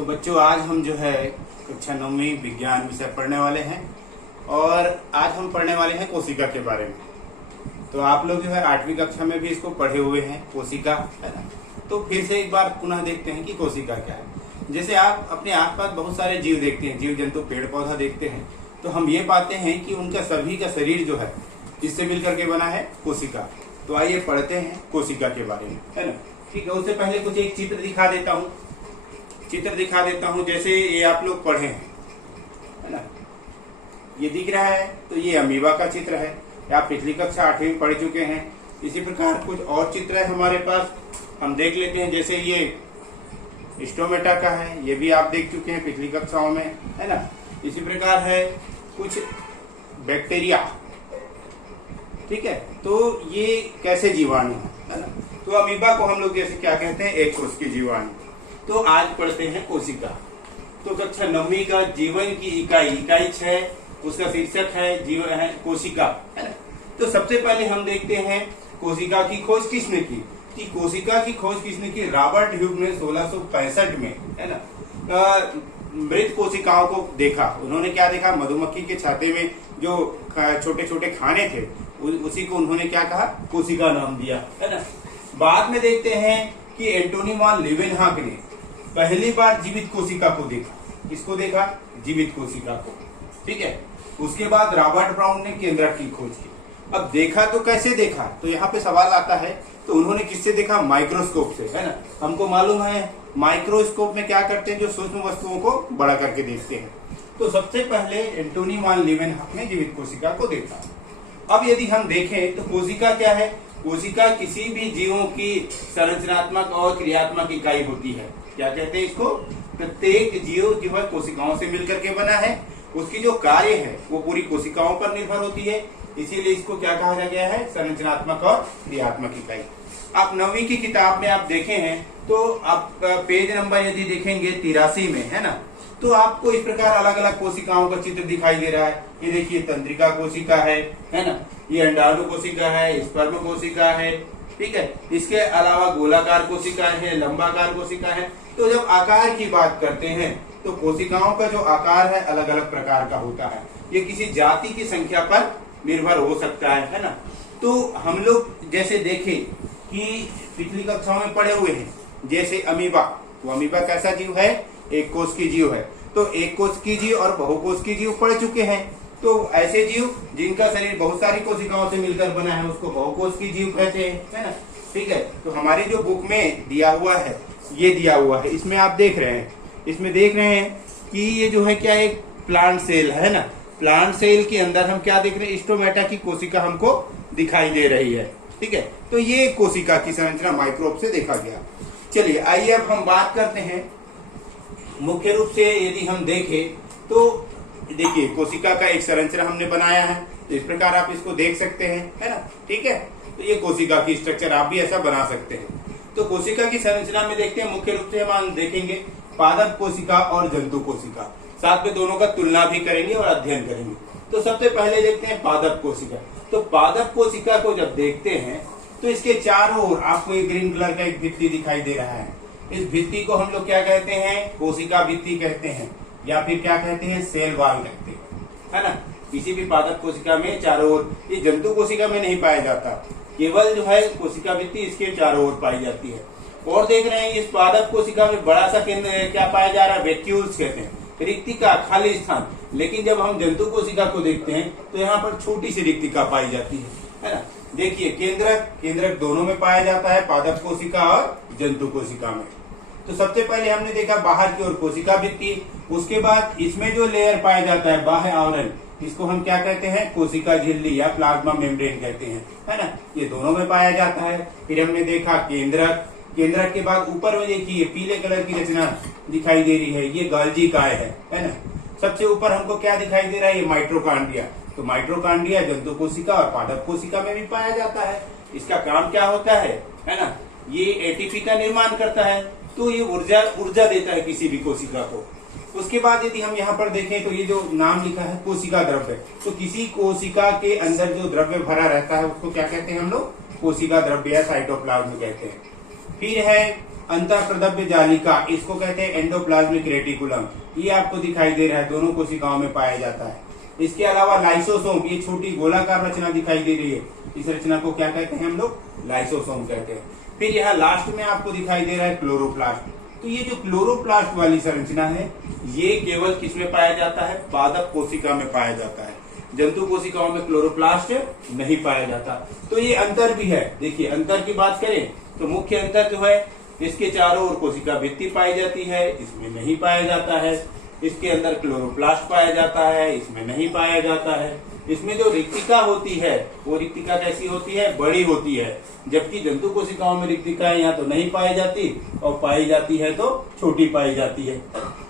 तो बच्चों आज हम जो है कक्षा 9वीं विज्ञान विषय पढ़ने वाले हैं और आज हम पढ़ने वाले हैं कोशिका के बारे में। तो आप लोग जो है 8वीं कक्षा में भी इसको पढ़े हुए हैं, कोशिका है ना। तो फिर से एक बार पुनः देखते हैं कि कोशिका क्या है। जैसे आप अपने आसपास बहुत सारे जीव देखते हैं, जीव जंतु पेड़ पौधा देखते हैं, तो हम ये पाते हैं कि उनका सभी का शरीर जो है इससे मिलकर के बना है कोशिका। तो आइए पढ़ते हैं कोशिका के बारे में, है ना। ठीक है, उससे पहले कुछ एक चित्र दिखा देता हूँ। जैसे ये आप लोग पढ़े हैं, है ना, ये दिख रहा है। तो ये अमीबा का चित्र है, आप पिछली कक्षा 8वीं में पढ़ चुके हैं। इसी प्रकार कुछ और चित्र है हमारे पास, हम देख लेते हैं। जैसे ये स्टोमेटा का है, ये भी आप देख चुके हैं पिछली कक्षाओं में, है ना। इसी प्रकार है कुछ बैक्टीरिया, ठीक है। तो ये कैसे जीवाणु है ना। तो अमीबा को हम लोग जैसे क्या कहते हैं, एक कोश के जीवाणु। तो आज पढ़ते हैं कोशिका। तो कक्षा 9वीं का जीवन की इकाई 6, उसका शीर्षक है जीवन है कोशिका, है ना। तो सबसे पहले हम देखते हैं कोशिका की खोज किसने की। कि कोशिका की खोज किसने की, रॉबर्ट ह्यूग ने 1665 में, है ना, मृत कोशिकाओं को देखा। उन्होंने क्या देखा, मधुमक्खी के छाते में जो छोटे छोटे खाने थे उसी को उन्होंने क्या कहा, कोशिका नाम दिया, है ना। बाद में देखते हैं कि एंटोनी वॉन लीवेनहॉक ने पहली बार जीवित कोशिका को देखा। किसको देखा, जीवित कोशिका को, ठीक है। उसके बाद रॉबर्ट ब्राउन ने केंद्रक की खोज की। अब देखा तो कैसे देखा, तो यहाँ पे सवाल आता है। तो उन्होंने किससे देखा, माइक्रोस्कोप से, है ना। हमको मालूम है माइक्रोस्कोप में क्या करते हैं, जो सूक्ष्म वस्तुओं को बड़ा करके देखते हैं। तो सबसे पहले एंटोनी वॉन लीवेनहॉक ने जीवित कोशिका को देखा। अब यदि हम देखें तो कोशिका क्या है, कोशिका किसी भी जीवों की संरचनात्मक और क्रियात्मक इकाई होती है। क्या कहते हैं इसको, प्रत्येक जीव जो है कोशिकाओं से मिलकर के बना है। उसकी जो कार्य है वो पूरी कोशिकाओं पर निर्भर होती है, इसीलिए इसको क्या कहा गया है, संरचनात्मक और क्रियात्मक इकाई। आप 9वीं की किताब में आप देखे हैं तो आप पेज नंबर यदि देखेंगे 83 में, है ना, तो आपको इस प्रकार अलग अलग कोशिकाओं का चित्र दिखाई दे रहा है। ये देखिए तंत्रिका कोशिका है ना, ये अंडाणु कोशिका है, स्पर्म कोशिका है, ठीक है। इसके अलावा गोलाकार कोशिका है, लंबाकार कोशिका है। तो जब आकार की बात करते हैं तो कोशिकाओं का जो आकार है अलग अलग प्रकार का होता है। ये किसी जाति की संख्या पर निर्भर हो सकता है ना। तो हम लोग जैसे देखें कि पिछली कक्षाओं में पढ़े हुए हैं, जैसे अमीबा। तो अमीबा कैसा जीव है, एक कोश की जीव है। तो एक कोश की जीव और बहुकोश की जीव पढ़ चुके हैं। तो ऐसे जीव जिनका शरीर बहुत सारी कोशिकाओं से मिलकर बना है उसको बहुकोश की जीव कहते हैं, है ना, ठीक है। तो हमारी जो बुक में दिया हुआ है, ये दिया हुआ है, इसमें आप देख रहे हैं, इसमें देख रहे हैं कि ये जो है क्या, एक प्लांट सेल है ना। प्लांट सेल के अंदर हम क्या देख रहे हैं, स्टोमेटा की कोशिका हमको दिखाई दे रही है, ठीक है। तो ये कोशिका की संरचना माइक्रोब से देखा गया। चलिए आइए अब हम बात करते हैं मुख्य रूप से। यदि हम देखें तो देखिए कोशिका का एक संरचना हमने बनाया है, तो इस प्रकार आप इसको देख सकते हैं, है ना, ठीक है। तो ये कोशिका की स्ट्रक्चर आप भी ऐसा बना सकते हैं। तो कोशिका की संरचना में देखते हैं, मुख्य रूप से हम देखेंगे पादप कोशिका और जंतु कोशिका, साथ में दोनों का तुलना भी करेंगे और अध्ययन करेंगे। तो सबसे पहले देखते हैं पादप कोशिका। तो पादप कोशिका को जब देखते हैं तो इसके चारों ओर आपको एक ग्रीन कलर का एक भित्ति दिखाई दे रहा है। इस भित्ति को हम लोग क्या कहते हैं, कोशिका भित्ति कहते हैं, या फिर क्या कहते हैं, सेल वॉल कहते हैं, है ना। किसी भी पादप कोशिका में चारों ओर, ये जंतु कोशिका में नहीं पाया जाता, केवल जो है कोशिका भित्ति इसके चारों ओर पाई जाती है। और देख रहे हैं इस पादप कोशिका में बड़ा सा केंद्र क्या पाया जा रहा है, वैक्यूल्स कहते हैं, रिक्तिका, खाली स्थान। लेकिन जब हम जंतु कोशिका को देखते हैं तो यहाँ पर छोटी सी रिक्तिका पाई जाती है ना। देखिए केंद्रक दोनों में पाया जाता है, पादप कोशिका और जंतु कोशिका में। तो सबसे पहले हमने देखा बाहर की ओर कोशिका भित्ति, उसके बाद इसमें जो लेयर पाया जाता है बाह्य आवरण, इसको हम क्या कहते हैं, कोशिका झिल्ली या प्लाज्मा मेम्ब्रेन कहते हैं, है ना। ये दोनों में पाया जाता है। फिर हमने देखा केंद्रक के बाद ऊपर में देखिए पीले कलर की रचना दिखाई दे रही है, ये गोल्जी काय है ना। सबसे ऊपर हमको क्या दिखाई दे रहा है, ये माइटोकॉन्ड्रिया। तो माइटोकॉन्ड्रिया जंतु कोशिका और पादप कोशिका में भी पाया जाता है। इसका काम क्या होता है ना, ये एटीपी का निर्माण करता है। तो ये ऊर्जा देता है किसी भी कोशिका को। उसके बाद यदि हम यहाँ पर देखें तो ये जो नाम लिखा है कोशिका द्रव्य, तो किसी कोशिका के अंदर जो द्रव्य भरा रहता है उसको क्या कहते हैं हम लोग, कोशिका द्रव्य या साइटोप्लाज्म कहते हैं। फिर है अंतःप्रद्रव्य जालिका, इसको कहते हैं एंडोप्लाज्मिक रेटिकुलम, ये आपको दिखाई दे रहा है, दोनों कोशिकाओं में पाया जाता है। इसके अलावा लाइसोसोम, ये छोटी गोलाकार रचना दिखाई दे रही है, इस रचना को क्या कहते हैं हम लोग? लाइसोसोम कहते हैं। फिर यहाँ लास्ट में आपको दिखाई दे रहा है क्लोरोप्लास्ट। तो ये जो क्लोरोप्लास्ट वाली संरचना है, ये केवल किसमें पाया जाता है? पादप कोशिका में पाया जाता है। जंतु कोशिकाओं में क्लोरोप्लास्ट नहीं पाया जाता। तो ये अंतर भी है। देखिए अंतर की बात करें तो मुख्य अंतर जो है, इसके चारों ओर कोशिका भित्ति पाई जाती है, इसमें नहीं पाया जाता है। इसके अंदर क्लोरोप्लास्ट पाया जाता है, इसमें नहीं पाया जाता है। इसमें जो रिक्तिका होती है, वो रिक्तिका कैसी होती है? बड़ी होती है। जबकि जंतु कोशिकाओं में रिक्तिकाएं या तो नहीं पाई जाती, और पाई जाती है तो छोटी पाई जाती है।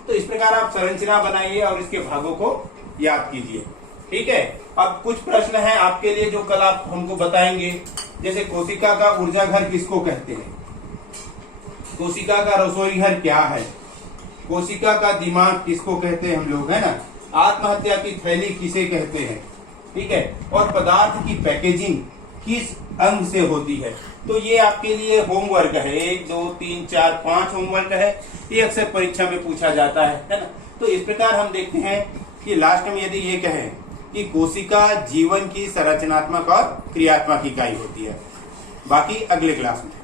तो इस प्रकार आप संरचना बनाइए और इसके भागों को याद कीजिए। ठीक है। अब कुछ प्रश्न है आपके लिए जो कल आप हमको बताएंगे। जैसे कोशिका का ऊर्जा घर किसको कहते हैं? कोशिका का रसोई घर क्या है? कोशिका का दिमाग किसको कहते हैं हम लोग, है ना? आत्महत्या की थैली किसे कहते हैं? ठीक है। और पदार्थ की पैकेजिंग किस अंग से होती है? तो ये आपके लिए होमवर्क है। 1 2 3 4 5 होमवर्क है। ये अक्सर परीक्षा में पूछा जाता है ना? तो इस प्रकार हम देखते हैं कि लास्ट में यदि ये कहें कि कोशिका जीवन की संरचनात्मक और क्रियात्मक इकाई होती है। बाकी अगले क्लास में।